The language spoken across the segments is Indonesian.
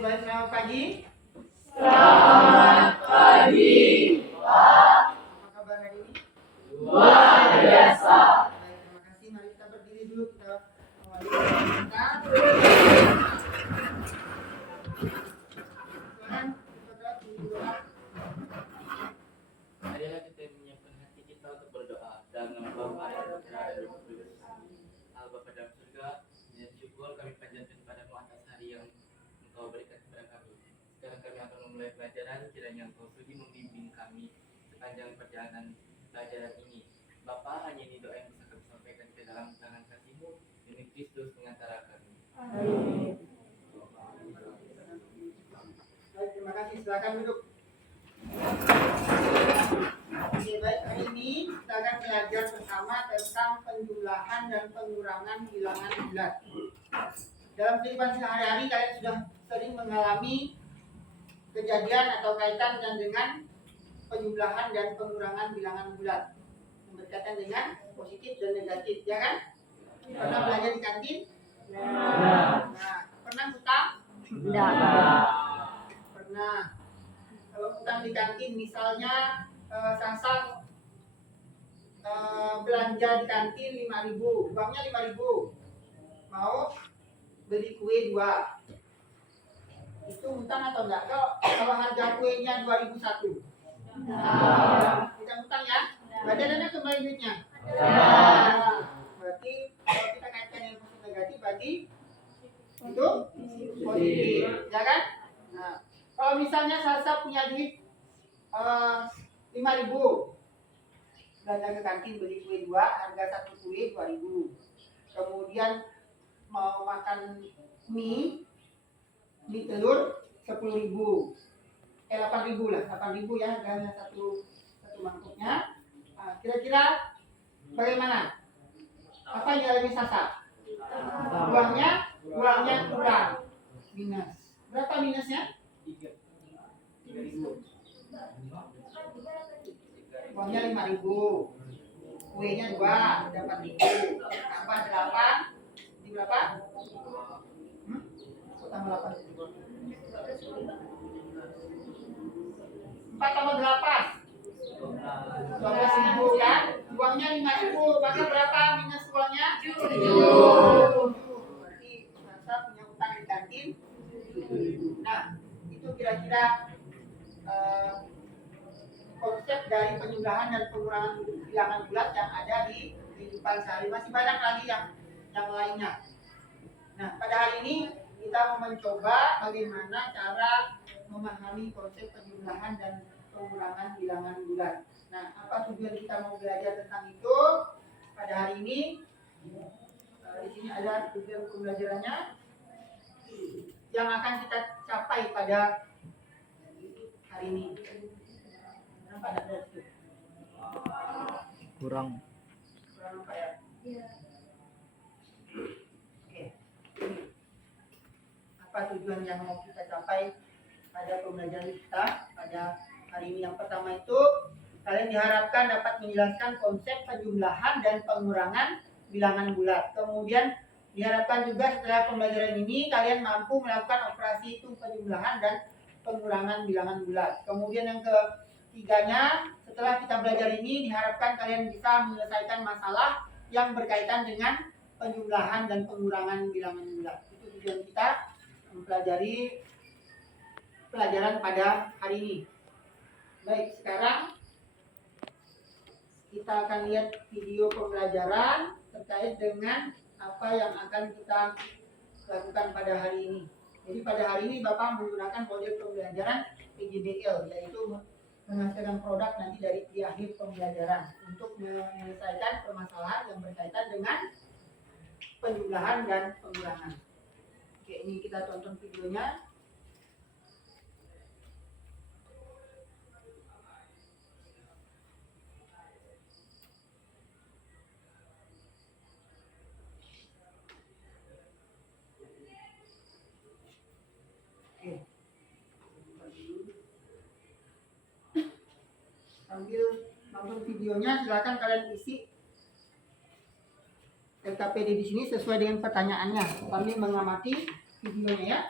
baik, selamat pagi. Selamat pagi, Pak. Apa kabar hari ini? Luar biasa. Baik, terima kasih. Mari kita berdiri dulu, kita awali kita. Marilah kita menyiapkan hati kita untuk berdoa dan membawa ayat berdoa dari Kudus. Allah Bapa dalam surga, dengan syukur kami panjatkan kepadamu atas hari yang Engkau berikan kepada kami. Sekarang kami akan memulai pelajaran, kiranya Engkau sudi membimbing kami sepanjang perjalanan pelajaran ini. Bapa, hanya ini doa yang bisa kami sampaikan ke dalam tangan kasih-Mu demi Kristus pengantara kami. Amin. Baik, terima kasih. Silakan duduk. Oke, baik, hari ini kita akan belajar bersama tentang penjumlahan dan pengurangan bilangan bulat. Dalam kehidupan sehari-hari kalian sudah sering mengalami kejadian atau kaitan dengan penjumlahan dan pengurangan bilangan bulat yang berkaitan dengan positif dan negatif, ya kan? Pernah belajar di kantin? Nah, pernah utang? Pernah. Kalau utang di kantin, misalnya Sasang belanja di kantin 5.000, uangnya 5.000, mau beli kue 2, itu utang atau enggak? Kalau harga kuenya 2.001, tidak utang ya? Berarti ada kembali duitnya? Berarti kalau kita kaitkan yang positif negatif, berarti itu positif, ya kan? Nah, kalau misalnya Sasa punya duit 5.000, belanja ke kantin beli kue 2, harga satu kue 2.000. Kemudian mau makan mie telur 10.000, 8.000 lah, 8.000 ya harganya satu mangkuknya. Nah, kira-kira bagaimana? Apa yang dialami Sasa? Uangnya kurang, minus. Berapa minusnya? 3.000. Uangnya 5.000, kuenya 2, dapat 4.000, tambah 8, di berapa? Tambah 8, 4 tambah 8, 12.000 kan? Uangnya 5.000, maka berapa minus uangnya? 7. Berarti Sasa punya utang di kantin 7.000. Nah, itu kira-kira konsep dari penjumlahan dan pengurangan bilangan bulat yang ada di kehidupan sehari. Masih banyak lagi yang lainnya. Nah, pada hari ini kita mau mencoba bagaimana cara memahami konsep penjumlahan dan pengurangan bilangan bulat. Nah, apa tujuan kita mau belajar tentang itu pada hari ini? Di sini ada tujuan pembelajarannya yang akan kita capai pada hari ini. Kurang apa ya? Oke. Apa tujuan yang mau kita capai pada pembelajaran kita pada hari ini? Yang pertama itu kalian diharapkan dapat menjelaskan konsep penjumlahan dan pengurangan bilangan bulat. Kemudian diharapkan juga setelah pembelajaran ini kalian mampu melakukan operasi hitung penjumlahan dan pengurangan bilangan bulat. Kemudian yang ketiganya, setelah kita belajar ini diharapkan kalian bisa menyelesaikan masalah yang berkaitan dengan penjumlahan dan pengurangan bilangan bulat. Itu tujuan kita mempelajari pelajaran pada hari ini. Baik, sekarang kita akan lihat video pembelajaran terkait dengan apa yang akan kita lakukan pada hari ini. Jadi pada hari ini Bapak menggunakan model pembelajaran PJBL, yaitu menghasilkan produk nanti di akhir pembelajaran untuk menyelesaikan permasalahan yang berkaitan dengan penjumlahan dan pengurangan. Oke, ini kita tonton videonya. Sambil nonton videonya, silakan kalian isi LKPD di sini sesuai dengan pertanyaannya sambil mengamati videonya ya.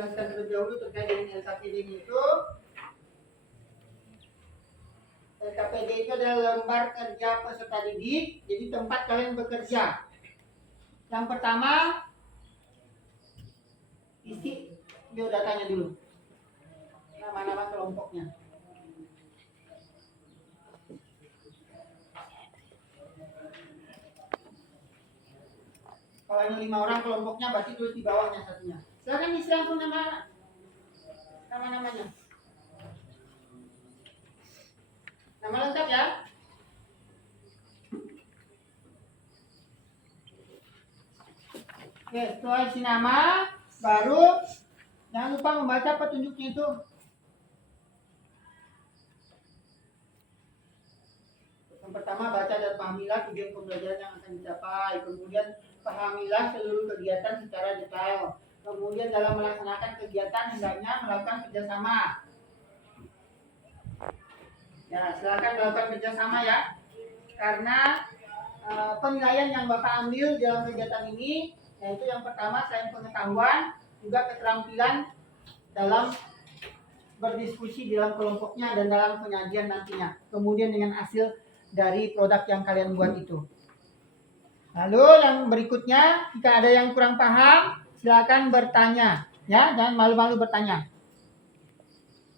jelaskan terlebih dahulu terkait dengan LKPD itu. LKPD itu adalah lembar kerja peserta didik, jadi tempat kalian bekerja. Yang pertama, isi biodatanya dulu, nama-nama kelompoknya. Kalau ini 5 orang kelompoknya, berarti tulis di bawahnya satunya. Silakan isi langsung nama-namanya. Nama lengkap ya. Oke, setelah isi nama, baru jangan lupa membaca petunjuknya itu. Yang pertama, baca dan pahamilah tujuan pembelajaran yang akan dicapai. Kemudian pahamilah seluruh kegiatan secara detail. Kemudian dalam melaksanakan kegiatan hendaknya melakukan kerjasama. Ya, silakan melakukan kerjasama ya. Karena penilaian yang Bapak ambil dalam kegiatan ini, yaitu yang pertama selain pengetahuan, juga keterampilan dalam berdiskusi di dalam kelompoknya dan dalam penyajian nantinya. Kemudian dengan hasil dari produk yang kalian buat itu. Lalu yang berikutnya, jika ada yang kurang paham, silakan bertanya. Ya, jangan malu-malu bertanya.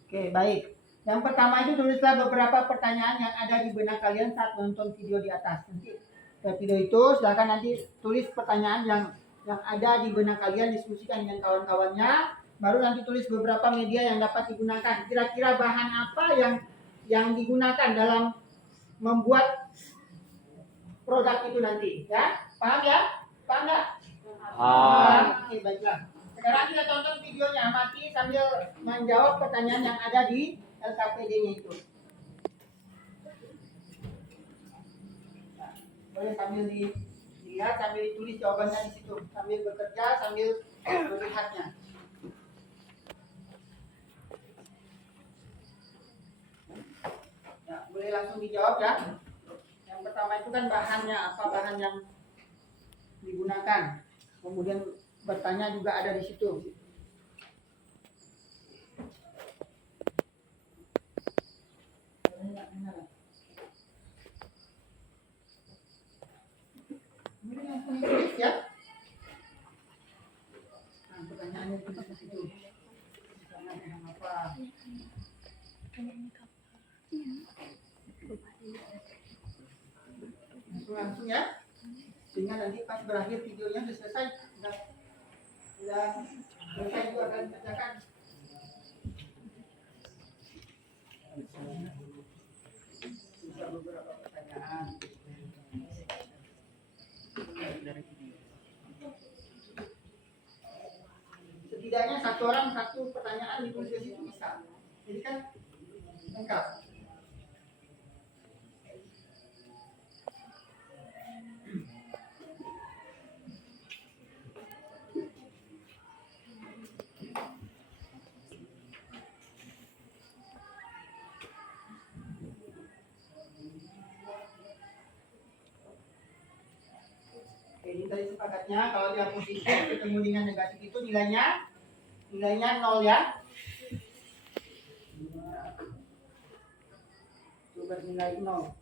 Oke, baik. Yang pertama itu tulislah beberapa pertanyaan yang ada di benak kalian saat menonton video di atas. Nanti dari video itu silakan nanti tulis pertanyaan yang ada di benak kalian, diskusikan dengan kawan-kawannya. Baru nanti tulis beberapa media yang dapat digunakan. Kira-kira bahan apa yang digunakan dalam membuat produk itu nanti, ya? Paham ya? Paham nggak? Paham. Oke, baiklah. Sekarang kita tonton videonya, amati sambil menjawab pertanyaan yang ada di LKPD-nya itu. Nah, boleh sambil dilihat, sambil ditulis jawabannya di situ, sambil bekerja, sambil melihatnya. Ya, boleh langsung dijawab ya. Yang pertama itu kan bahannya, apa bahan yang digunakan. Kemudian bertanya juga ada di situ. Ini langsung tulis ya. Nah, pertanyaannya di situ. Pertanyaan apa? Langsung ya, sehingga nanti pas berakhir videonya sudah selesai, sudah selesai juga akan kerjakan. Bisa beberapa pertanyaan. Setidaknya satu orang satu pertanyaan ditulis di situ bisa. Jadi kan lengkap. Jadi tadi sepakatnya kalau dia positif ketemu dengan negatif itu nilainya 0 ya. Coba nilai 0.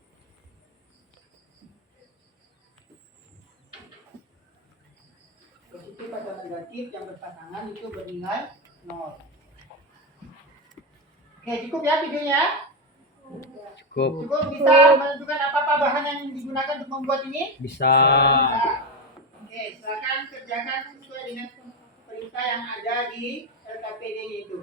Positif atau negatif yang berpasangan itu bernilai 0. Oke, cukup ya videonya. Cukup bisa menentukan apa bahan yang digunakan untuk membuat ini? Bisa. Oke, silakan kerjakan sesuai dengan perintah yang ada di LKPD-nya itu.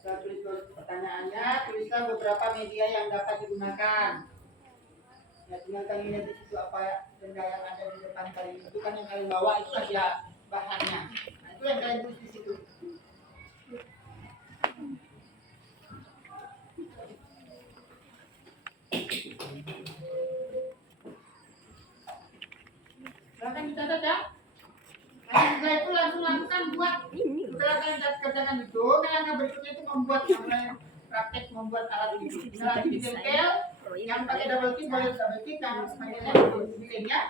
Setelah tulis pertanyaannya, tulislah beberapa media yang dapat digunakan. Ya, tinggal kalian lihat di situ apa benda yang ada di depan kalian. Itu kan yang kalian bawa itu kan ya bahannya. Nah, itu yang kalian tulis di situ. Silakan dicatat ya. Nah, setelah itu langsung lakukan buat. Setelah kalian kerjakan itu, kan langkah berikutnya itu membuat namanya praktek membuat alat itu. Tinggal lagi ditempel, yang pakai double tick boleh double tick, yang pakainya pilihnya.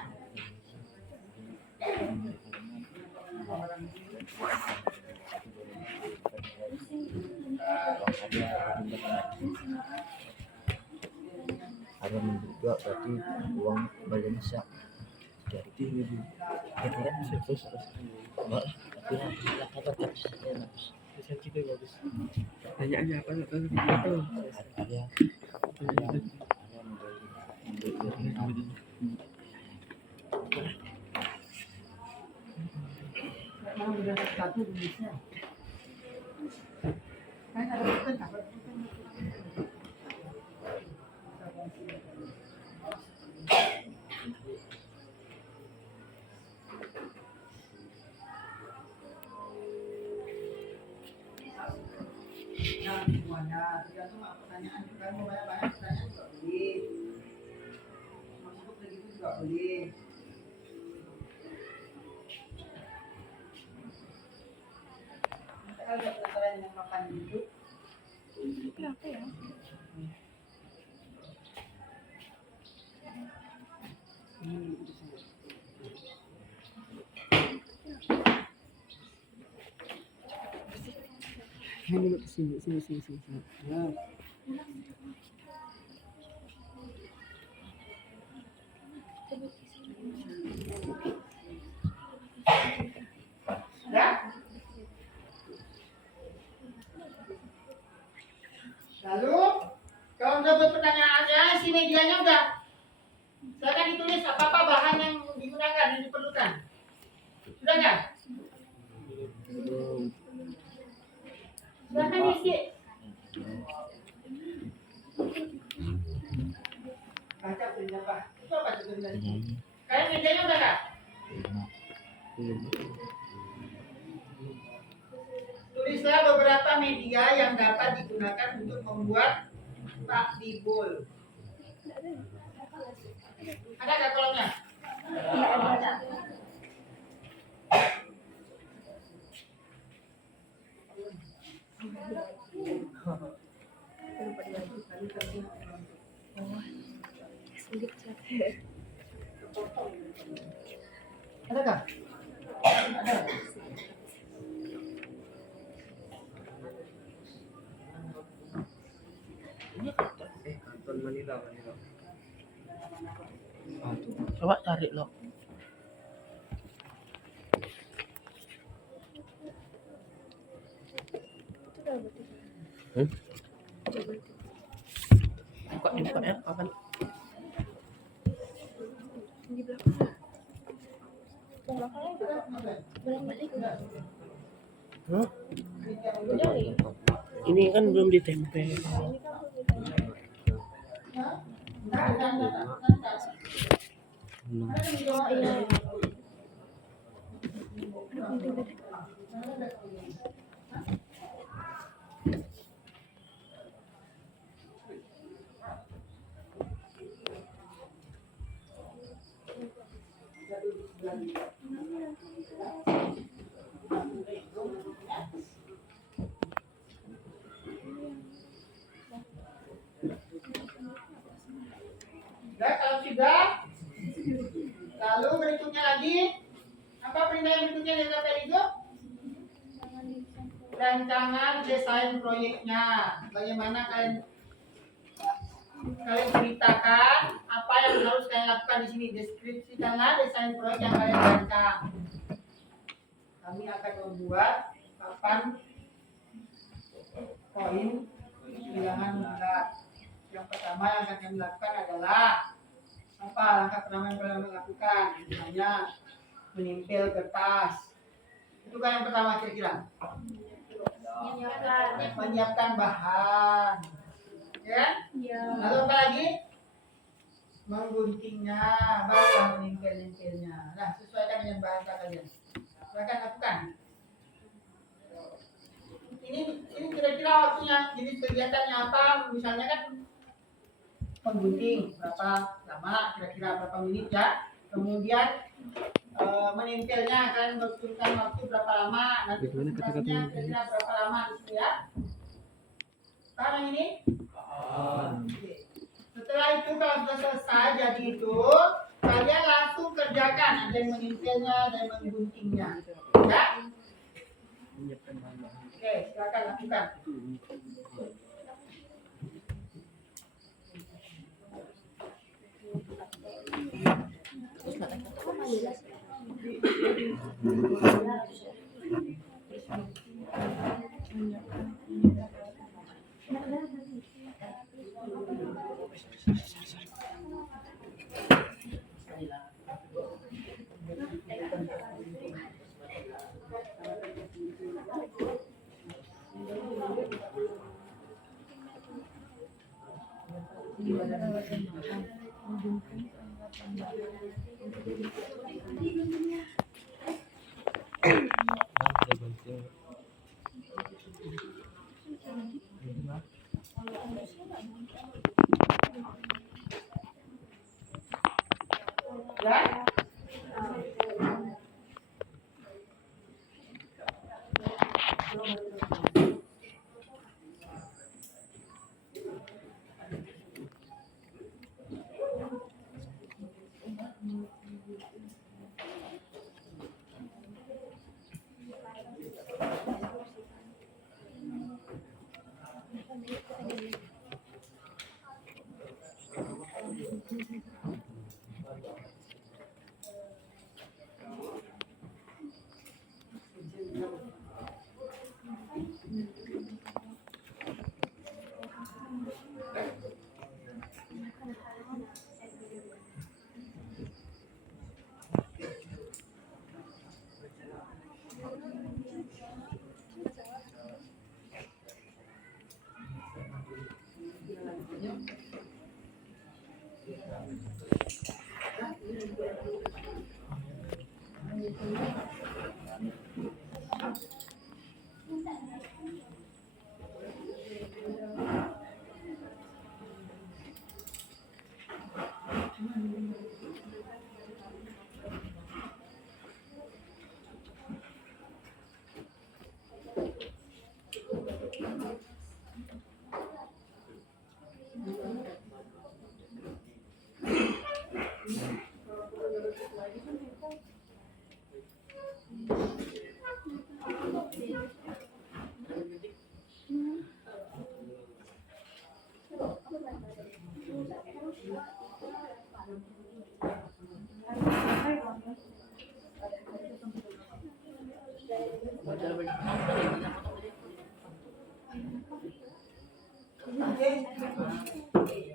Ada juga berarti uang bagian siap dari TV kira terus enggak tapi bagus Tanya aja apa nggak tahu gitu. ada Mau udah satu bisa. Kan ada bukan apa? Nah, semuanya tergantung pertanyaan. Kalau mau banyak pertanyaan juga boleh. Masuk begitu juga boleh. Kalau ada pertanyaan yang makan itu, Berapa ya? Dulu sini. ya. Ya? Lalu, kalau udah buat pertanyaannya, isi medianya udah. Silakan ditulis apa-apa bahan yang digunakan, yang diperlukan. Sudah nggak? Silakan isi. Baca berapa? Itu apa sebenarnya? Kalian medianya udah nggak? Tulislah beberapa media yang dapat digunakan untuk membuat takdibul. Ada nggak kolomnya? Iya ada. Sulit chat. Ada nggak? Ada. Karton Manila. Coba cari lo. Buka ya kapan? Di belakang. Belakangnya juga bolak-balik. Udah nih. Ini kan belum ditempel. Ini kan iya. Nah, kalau sudah, lalu berikutnya lagi, apa perintah yang berikutnya dari tabel itu? Rancangan desain proyeknya. Bagaimana kalian ceritakan apa yang harus kalian lakukan di sini. Deskripsikanlah desain proyek yang kalian rancang. Kami akan membuat papan poin bilangan bulat. Yang pertama yang akan kami lakukan adalah apa langkah pertama yang kalian lakukan? Misalnya menempel kertas. Itu kan yang pertama kira-kira. Menyiapkan bahan. Ya? Iya. Lalu apa lagi? Mengguntingnya, baru menempel-nempelnya. Nah, sesuaikan dengan bahasa kalian. Silakan lakukan. Ini kira-kira waktunya, jadi kegiatannya apa? Misalnya kan menggunting berapa lama, kira-kira berapa menit ya. Kemudian menempelnya kalian butuhkan waktu berapa lama, nanti Bagaimana kata-kata presentasinya yang kira-kira berapa lama gitu ya. Paham yang ini? Oke. Setelah itu kalau sudah selesai jadi itu kalian langsung kerjakan, ada yang menempelnya, ada yang mengguntingnya ya. Oke, silakan lakukan. Ya.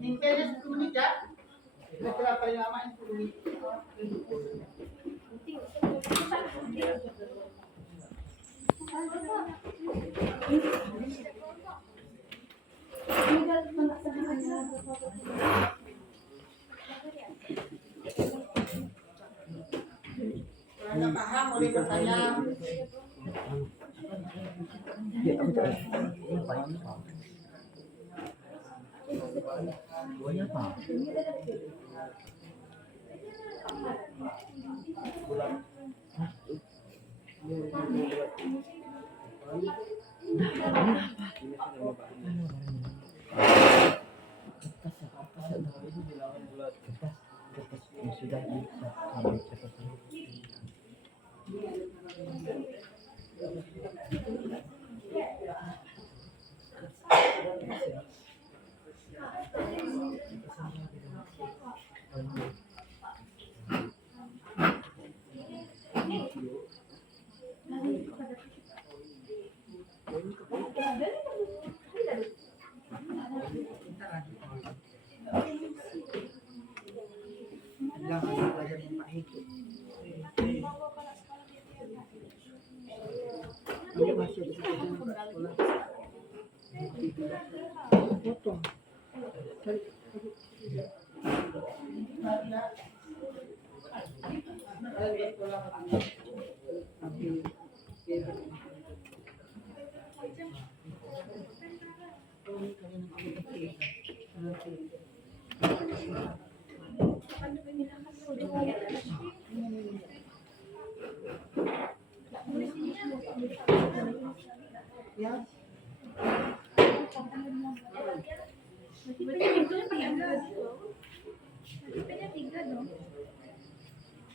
Nimpelnya 10 menit ya. Kira-kira paling lama 10 menit. Kalau nggak paham boleh bertanya. Ya, aku tahu. Ini paling apa? Buahnya apa? Kertas yang sudah bisa. Jangan belajar yang baik. Dia masih di sekolah. Potong.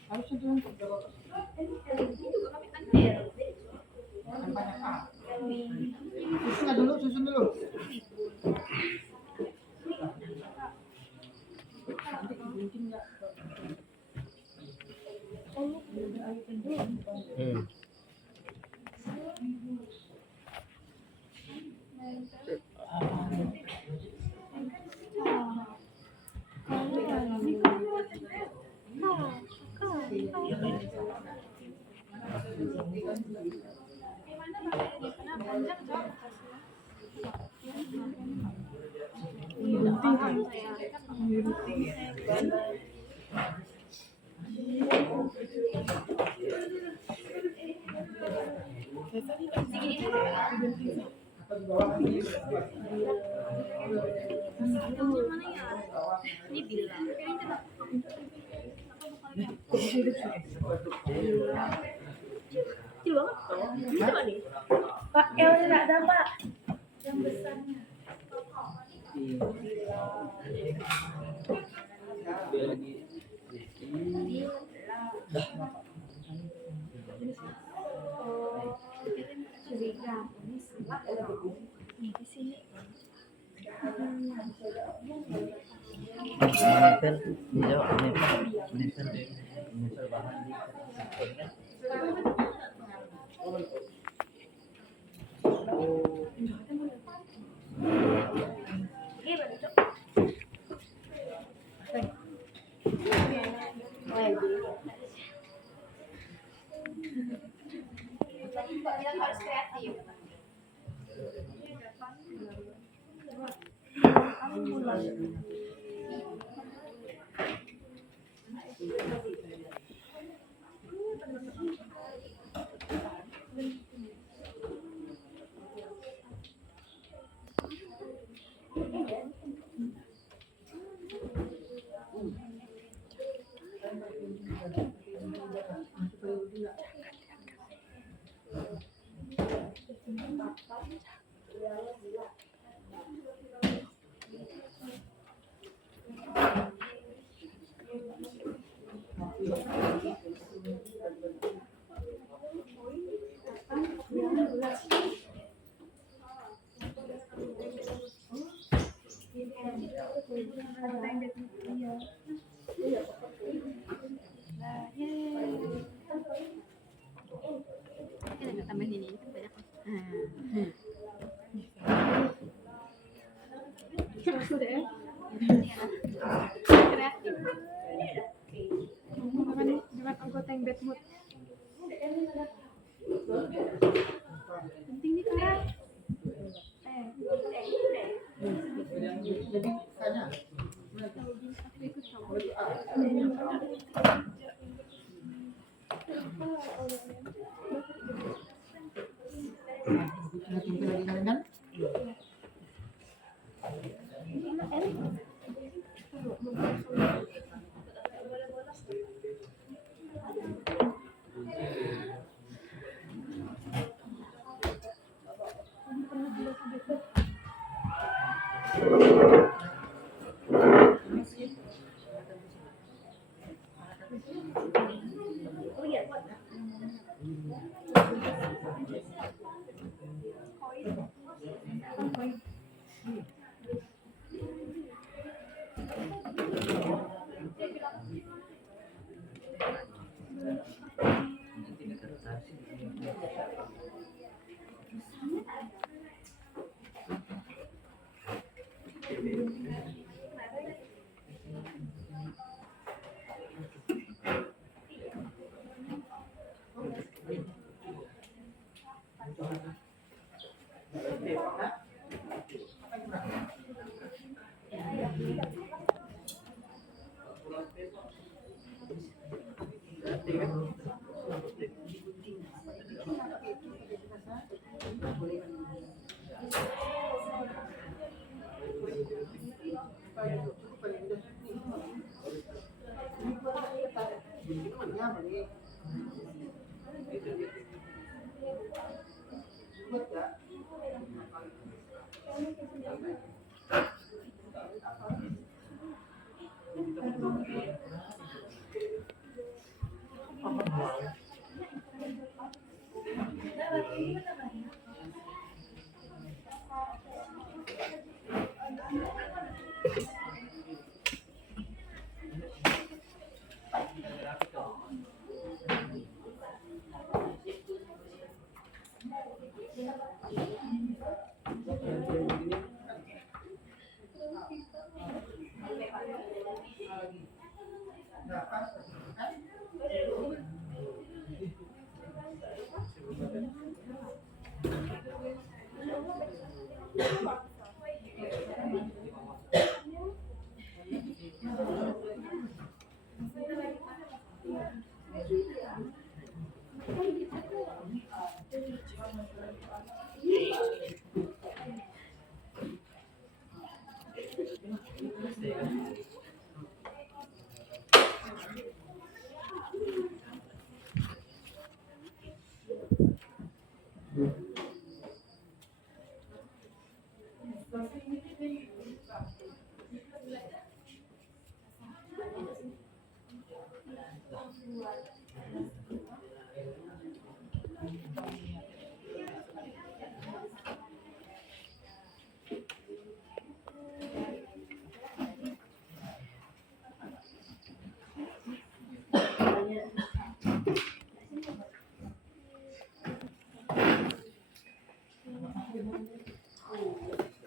Harusnya tuh untuk jaga susun dulu. Nanti kegunting nggak? Atau di bawah ini? Ini bilang. Kecil banget. Ini coba nih. Pak, udah ada Pak. Yang besarnya. Nih di sini. Nempel hijau, nempel bahan di kertasnya. Bilang harus kreatif. Kita tambahin ini kan banyak. Sudah ya. Kreatif. Dengan anggota yang bad mood. Penting nih kan. Jadi tanya. Kan?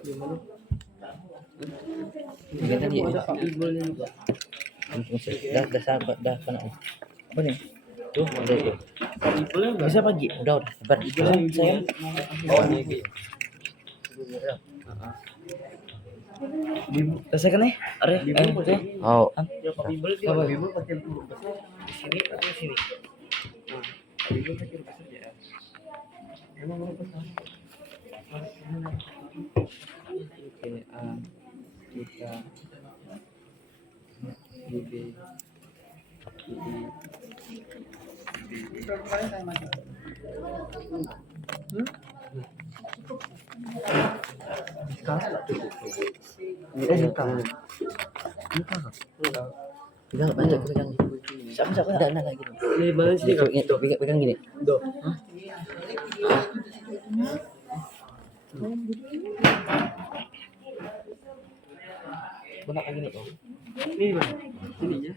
Gimana? Ini kan Mau ada Pak Ibolnya juga. dah sahabat dah kena. Apa nih? Tuh, udah itu. Pak Ibolnya enggak? Bisa pagi. Udah. Sabar. Saya. Oh, ini. Bibu. Saya kan nih? Are. Oh. Ya Pak Ibol dia. Pak Ibol pakai huruf besar di sini atau di sini? Pak Ibol pakai huruf besar ya. Emang huruf besar. Oke, A kita B Kemarin saya maju. sekarang enggak cukup. Sekarang. Pegang aja, pegang. Siapa enggak lagi. Ini mana sih Kak? Pegang gini. Do. Guna gini tuh. Ini mana? Sininya.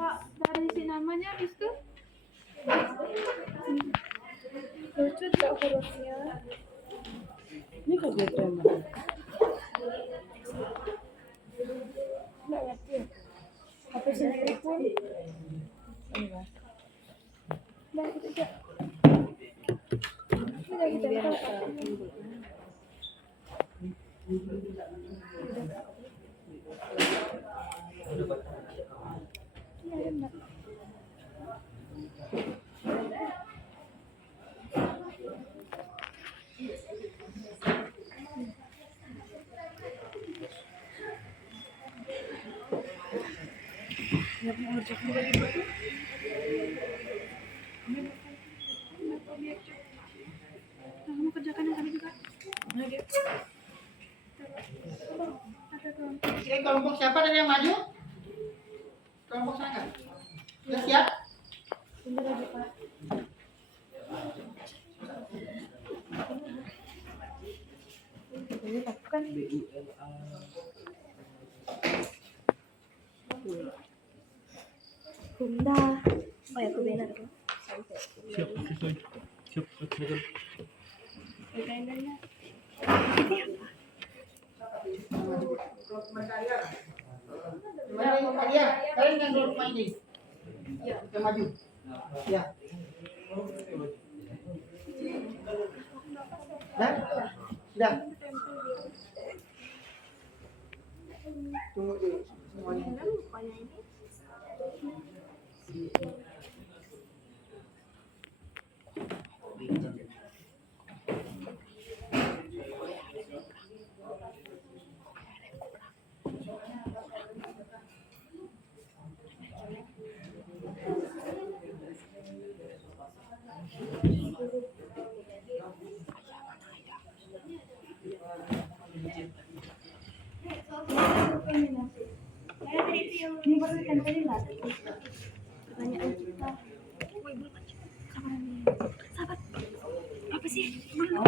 Pak, dari si namanya itu lucu juga hurufnya. Ini kok gitu. Nggak ngerti. Apa sendiri pun. Nah, gitu aja. Udah kita tahu. Iya, benar. Kamu kerjakan yang tadi juga. Ada tuh. Oke, kelompok siapa tadi yang maju? Kelompok sana. Sudah siap? Tunggu lagi, Pak. Ini lakukan. Bunda. Oh ya, aku benar tuh. Siap, sesuai. Siap, betul. Gimana ini kalian? Kalian yang kelompok ini? Kita maju. Ya. Dah? Sudah. Tunggu dulu semuanya. Ini baru tadi nggak? Pertanyaan kita. Woi, belum. Sabar. Apa sih? Belum.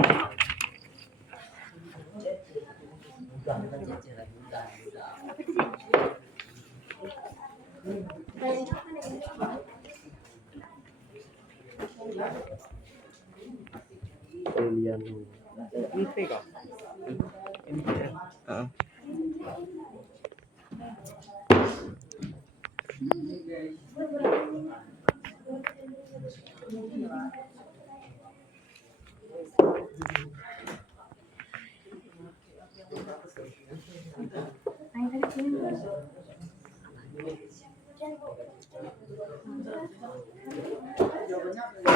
MP kah? MPL. Heeh. Jawabannya apa ya?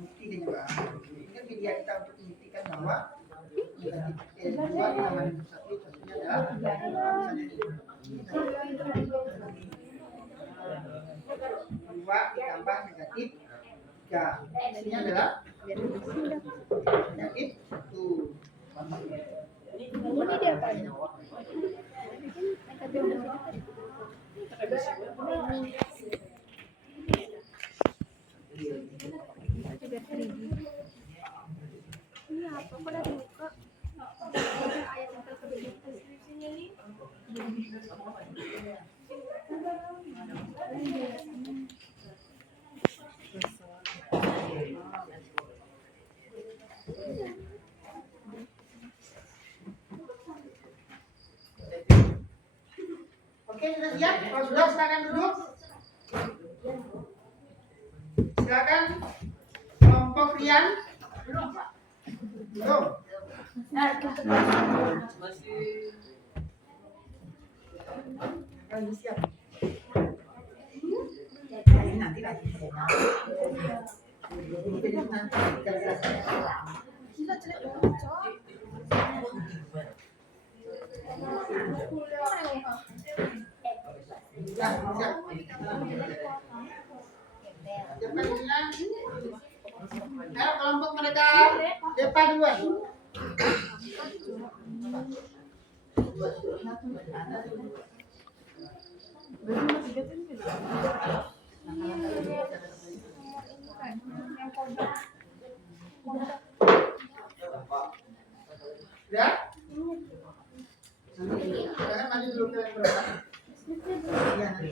Bukti juga. Ini kan media kita untuk membuktikan bahwa negatif dua ditambah negatif satu itu hasilnya adalah misalnya ini. Dua ditambah negatif tiga hasilnya adalah negatif satu. Ini dia apa? Ini apa? Kok dari muka? Ayat yang terkebut deskripsinya nih. Oke, sudah siap? Kalau sudah, silakan duduk. Silakan kelompok Rian. Belum. Masih siap. Nanti lagi. Gila jelek banget, Cok. Siap, siap. Siapkan dirinya. Ayo kelompok mereka depan duluan. Ya? Jangan maju dulu ke yang berapa. Iya, nanti.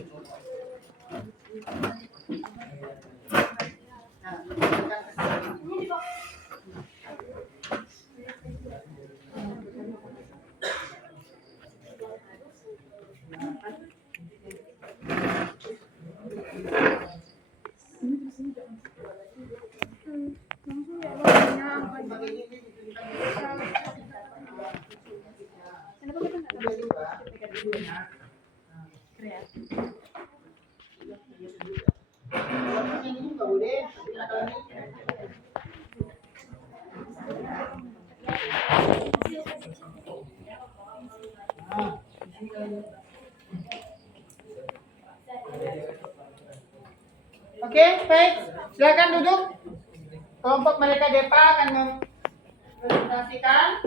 Nah, silakan ke sini. Sebagai ini ditunjukkan ini juga boleh. Oke, baik. Silakan duduk. Kelompok mereka DEPA akan mempresentasikan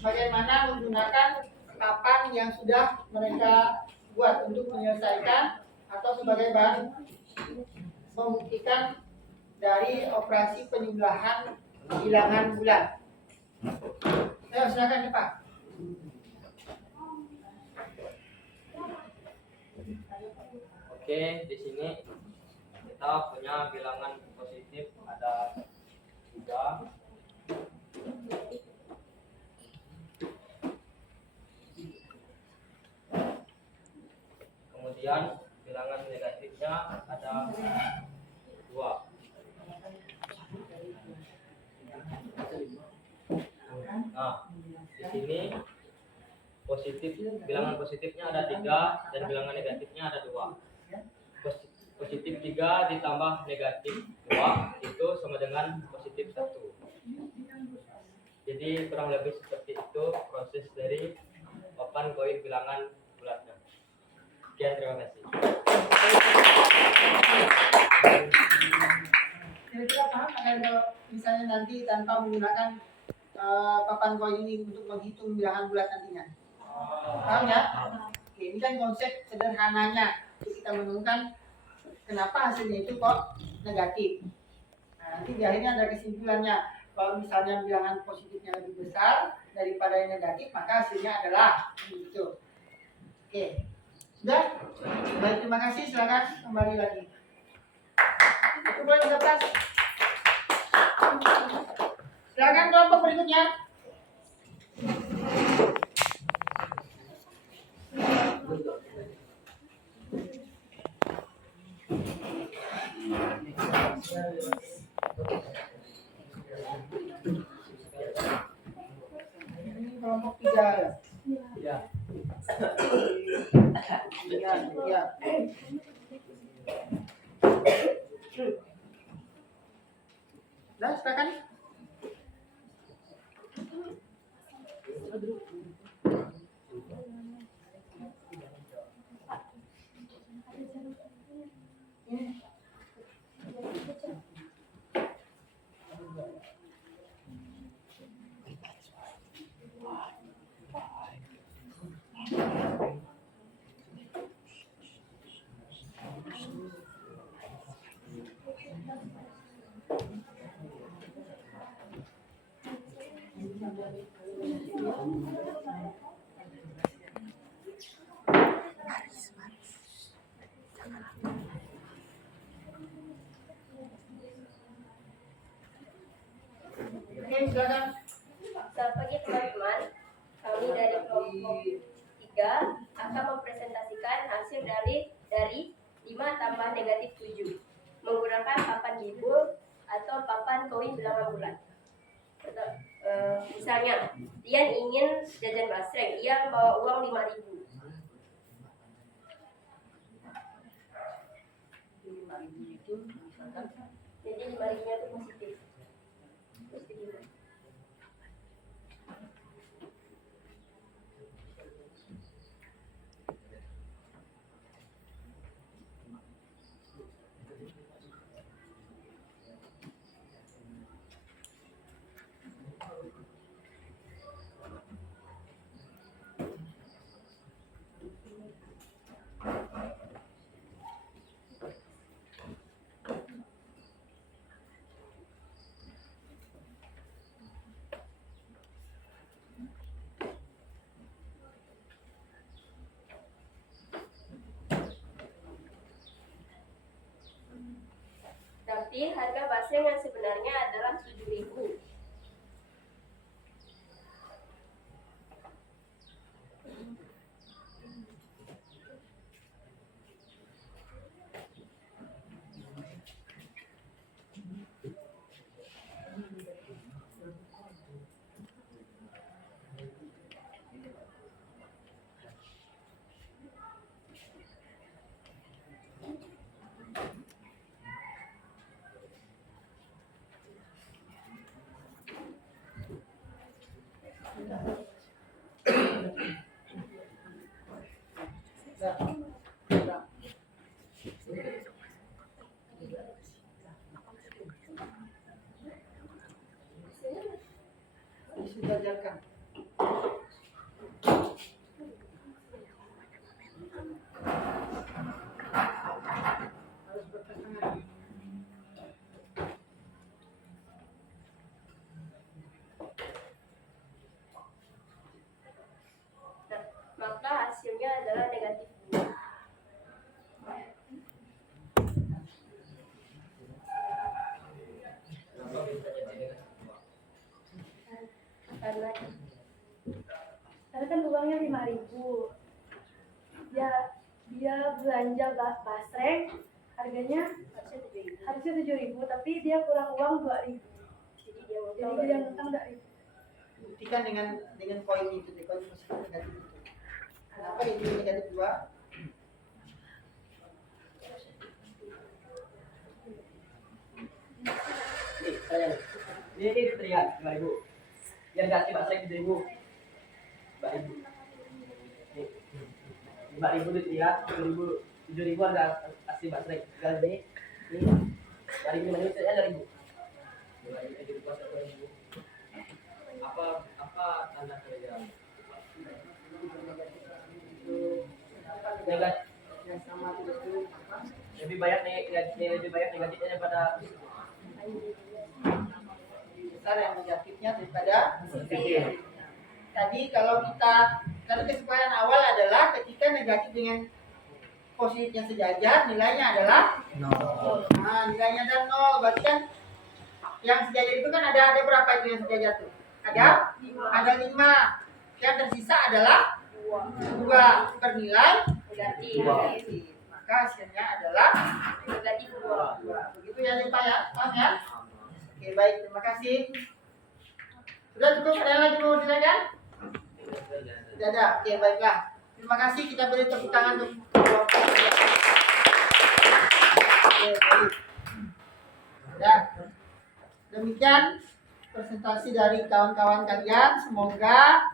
bagaimana menggunakan papan yang sudah mereka buat untuk menyelesaikan atau sebagai bahan membuktikan dari operasi penjumlahan bilangan bulan. Ayo silakan DEPA. Oke, di sini kita punya bilangan positif ada 3. Kemudian bilangan negatifnya ada 2. Nah, di sini bilangan positifnya ada 3 dan bilangan negatifnya ada 2. Positif 3 ditambah negatif 2 itu sama dengan positif 1. Jadi kurang lebih seperti itu proses dari papan koin bilangan bulatnya. Sekian, terima kasih. Kira-kira paham akan kalau misalnya nanti tanpa menggunakan papan koin ini untuk menghitung bilangan bulat nantinya? Paham ya? Oke, ini kan konsep sederhananya untuk kita menemukan kenapa hasilnya itu kok negatif. Nah, nanti di akhirnya ada kesimpulannya. Kalau misalnya bilangan positifnya lebih besar daripada yang negatif, maka hasilnya adalah begitu. Oke, sudah? Baik, terima kasih. Silakan kembali lagi. Itu boleh 13. semuanya? Ini kelompok 3 ya? Ya. Iya, iya. Nah, silakan. Oke, silakan. Selamat pagi teman-teman. Kami dari kelompok 3 akan mempresentasikan hasil dari 5 tambah negatif 7 menggunakan papan bibul atau papan koin bilangan bulat. Misalnya, Rian ingin jajan basreng, ia bawa uang 5.000. 5.000 itu misalkan Jadi 5.000-nya itu positif. Tapi harga basreng yang sebenarnya adalah 7.000. disejajarkan. Harus berpasangan. Nah, maka hasilnya adalah negatif 2. Karena Kan uangnya 5.000. Dia belanja basreng harganya harusnya 7.000, tapi dia kurang uang 2.000. Jadi dia ngutang 2.000. Buktikan dengan koin itu, koin positif negatif itu. Kenapa ini negatif 2? Nih, saya ini teriak 5.000. Yang kasih basreng 7.000. 5.000. Nih, 5.000 teriak, 7.000 harga kasih basreng. Sekali ini 5.000 saya 2.000. 2.000 jadi kuasa 2.000. Apa tanda kerja? Negatif. Yang sama itu Lebih banyak negatifnya daripada besar yang negatifnya daripada positif. Tadi kalau tadi kesimpulan awal adalah ketika negatif dengan positifnya sejajar, nilainya adalah 0. Nah, nilainya adalah 0. Berarti kan yang sejajar itu kan ada berapa itu yang sejajar tuh? Ada 5. Yang tersisa adalah 2 bernilai Negatif. maka hasilnya adalah Negatif 2. 2. Begitu ya Pak ya? Paham ya? Oke, baik, terima kasih. Sudah cukup, ada yang lagi mau ditanyakan? Tidak ada. Oke, baiklah. Terima kasih, kita beri tepuk tangan untuk kelompok. Oke, baik. Ya. Demikian presentasi dari kawan-kawan kalian. Semoga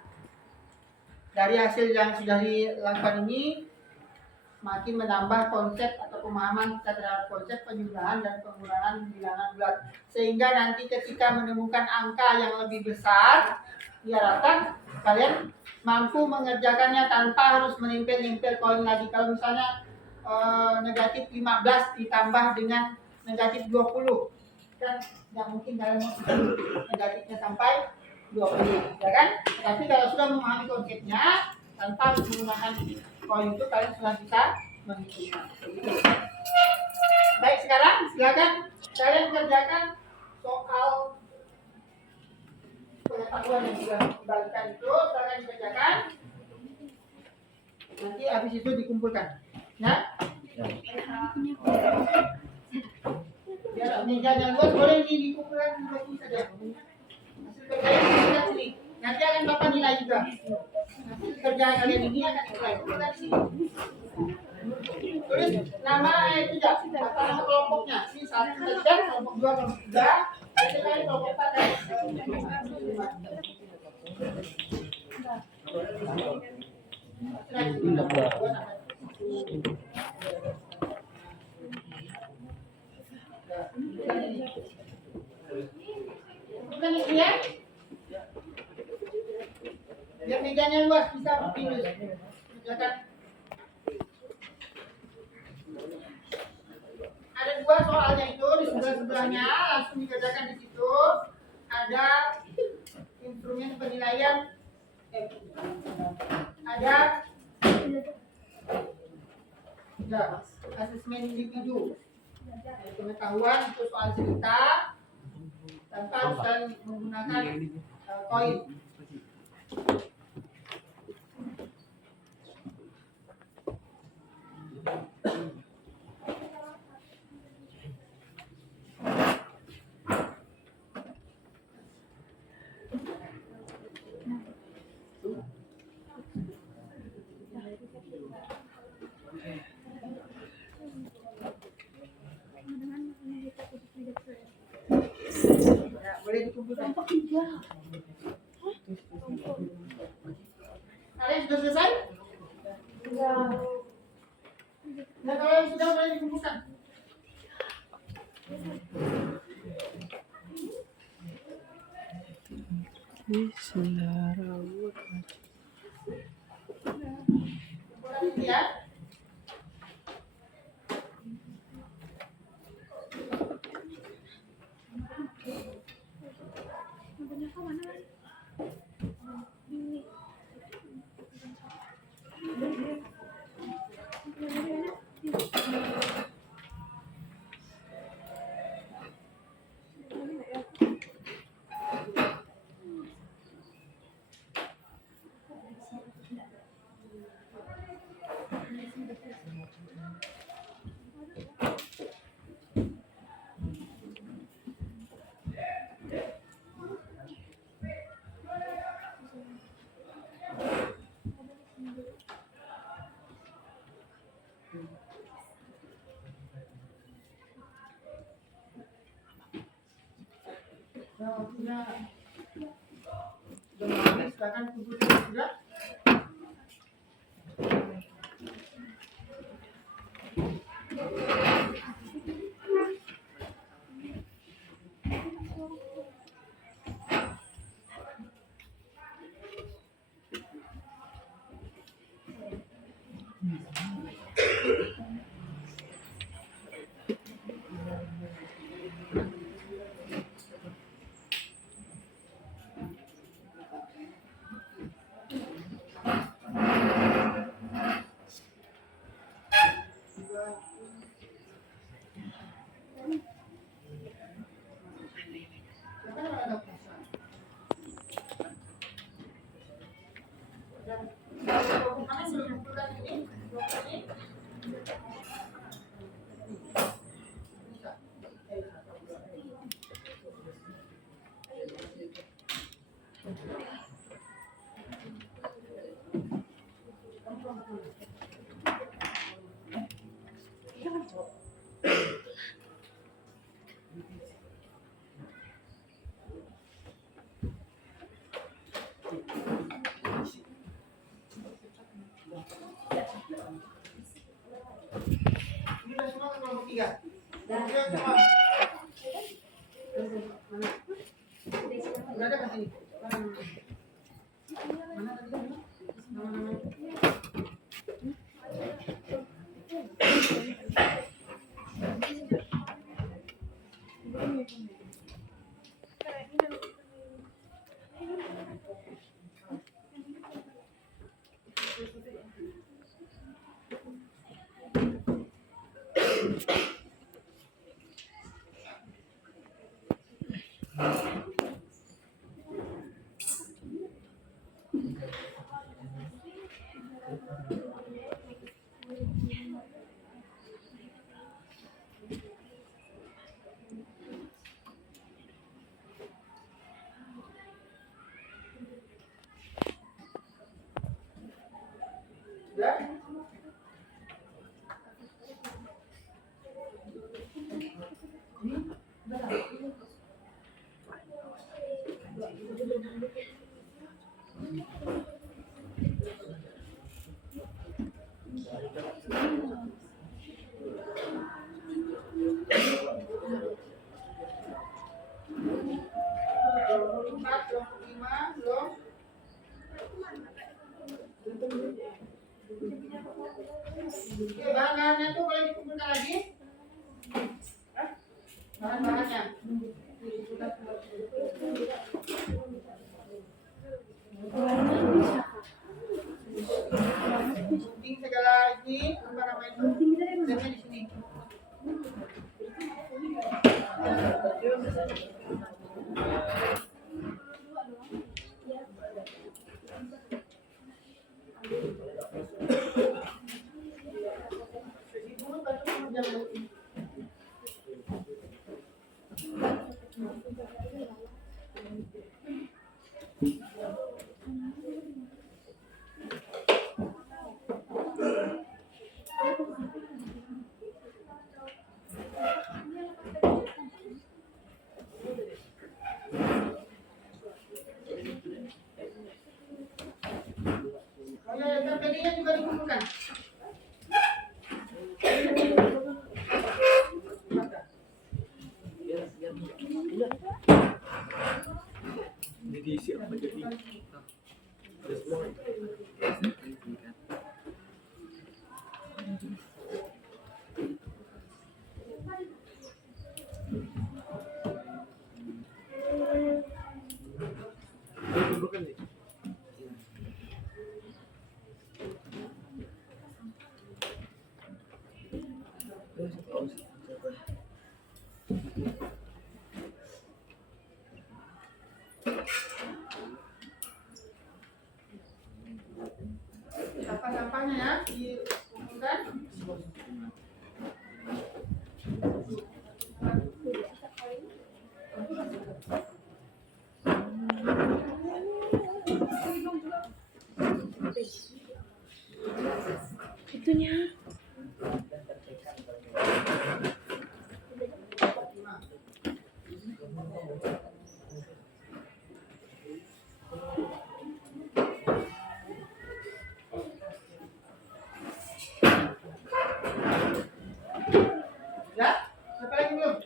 dari hasil yang sudah dilakukan ini semakin menambah konsep atau pemahaman kita terhadap konsep penjumlahan dan pengurangan bilangan bulat, sehingga nanti ketika menemukan angka yang lebih besar diharapkan kalian mampu mengerjakannya tanpa harus menempel-nempel koin lagi. Kalau misalnya negatif 15 ditambah dengan negatif 20 kan nggak mungkin kalian mau negatifnya sampai 20, ya kan? Tapi kalau sudah memahami konsepnya tanpa harus menggunakan koin itu, kalian sudah bisa menghitungnya. Baik, sekarang silakan kalian kerjakan soal pengetahuan yang sudah dibagikan itu, silakan dikerjakan. Nanti habis itu dikumpulkan, ya. Biar meja luas boleh ini dikumpulkan dulu saja. Hasil kerjanya dikumpulkan sini. Nanti akan Bapak nilai juga. Hasil kerja kalian ini akan nilai. Kumpulkan sini. Tulis nama itu ya, nama kelompoknya. Ini 1 tadi kan, kelompok 2, kelompok 3. Itu kan kelompok 4 dan 5. Bukan itu ya? Biar mejanya luas bisa pindah. Kerjakan. Ada 2 soalnya itu di sebelah-sebelahnya, langsung dikerjakan di situ. Ada instrumen penilaian, ada asesmen individu. Pengetahuan itu soal cerita tanpa harus menggunakan koin. Boleh dikumpulkan. Kalian sudah selesai? Nah, kalau yang sudah boleh dikumpulkan. Kumpulkan ini ya. Sudah silakan kumpulkan sudah. Udah ada ke sini. Mana tadi? Nama-nama. Udah? Belum. Oke, bahan-bahannya tuh boleh dikumpulkan lagi. Hah? Bahan-bahannya. Gunting segala ini, apa namanya itu? Lemnya di sini. Ibu bantu mengerjakan. Oh ya, tempelnya juga dikumpulkan. Jadi siapa jadi? Ada semua. Bukan nih. Sampah-sampahnya ya dikumpulkan. Itunya. Ya, siapa lagi belum?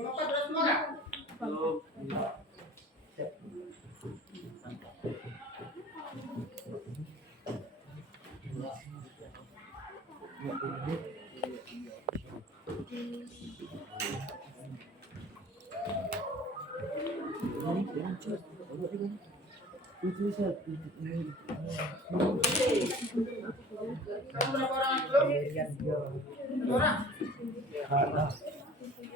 Bapak sudah semua nggak? Kamu berapa orang yang belum? Satu orang.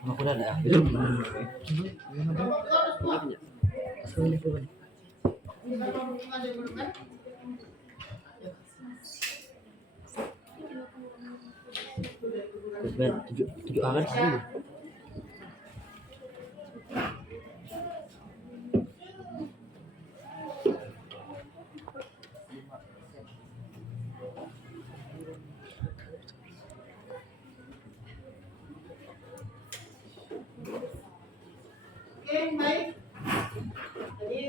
Aku udah ada. Bapak keluar semua. Berapa hubungan yang belum kan? Tujuh angan sih. Oke, baik. Jadi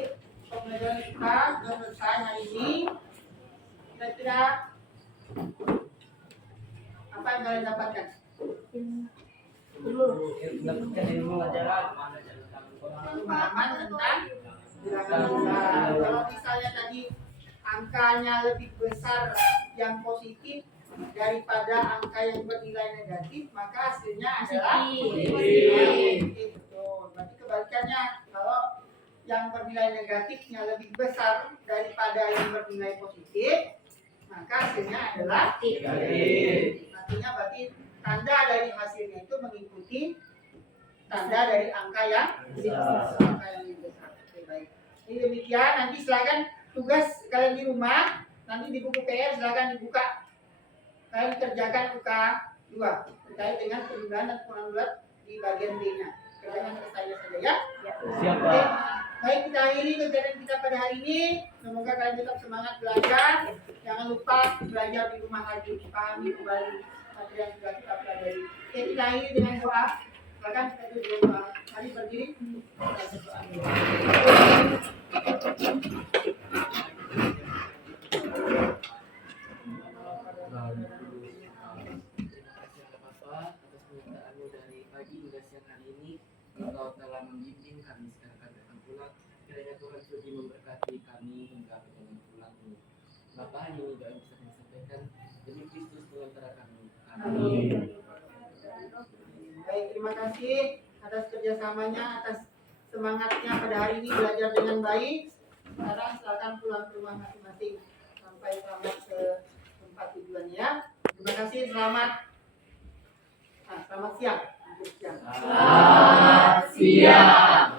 pembelajaran kita sudah selesai hari ini. Kira-kira apa yang kalian dapatkan? Dapatkan ilmu ajaran. Pemahaman tentang bilangan jumlah. Kalau misalnya tadi angkanya lebih besar yang positif daripada angka yang bernilai negatif, maka hasilnya adalah positif. Betul. Berarti kebalikannya, kalau yang bernilai negatifnya lebih besar daripada yang bernilai positif, maka hasilnya adalah negatif. Artinya berarti tanda dari hasilnya itu mengikuti tanda dari angka yang besar. Oke, baik. Ini demikian. Nanti silakan tugas kalian di rumah, nanti di buku PR silakan dibuka. Kalian kerjakan UK 2 terkait dengan penundaan dan pengulangan bulat di bagian B-nya. Kerjakan ke saya saja ya. Siap, Oke. Pak. Baik, kita akhiri kegiatan kita pada hari ini. Semoga kalian tetap semangat belajar. Jangan lupa belajar di rumah lagi, pahami kembali materi yang sudah kita pelajari. Oke, kita akhiri dengan doa. Silakan kita tutup doa. Mari berdiri. Kita berdoa. Bapak, atas permintaanmu dari pagi hingga siang hari ini, Engkau telah membimbing kami sekarang kami akan pulang. Kiranya Tuhan sudi memberkati kami hingga perjalanan pulang ini. Bapak, hanya ini doa yang bisa kami sampaikan demi Kristus Tuhan antara kami. Amin. Baik, terima kasih atas kerjasamanya, atas semangatnya pada hari ini belajar dengan baik. Sekarang silakan pulang ke rumah masing-masing sampai selamat ke tempat tujuannya ya. Terima kasih, selamat siang. Selamat siang.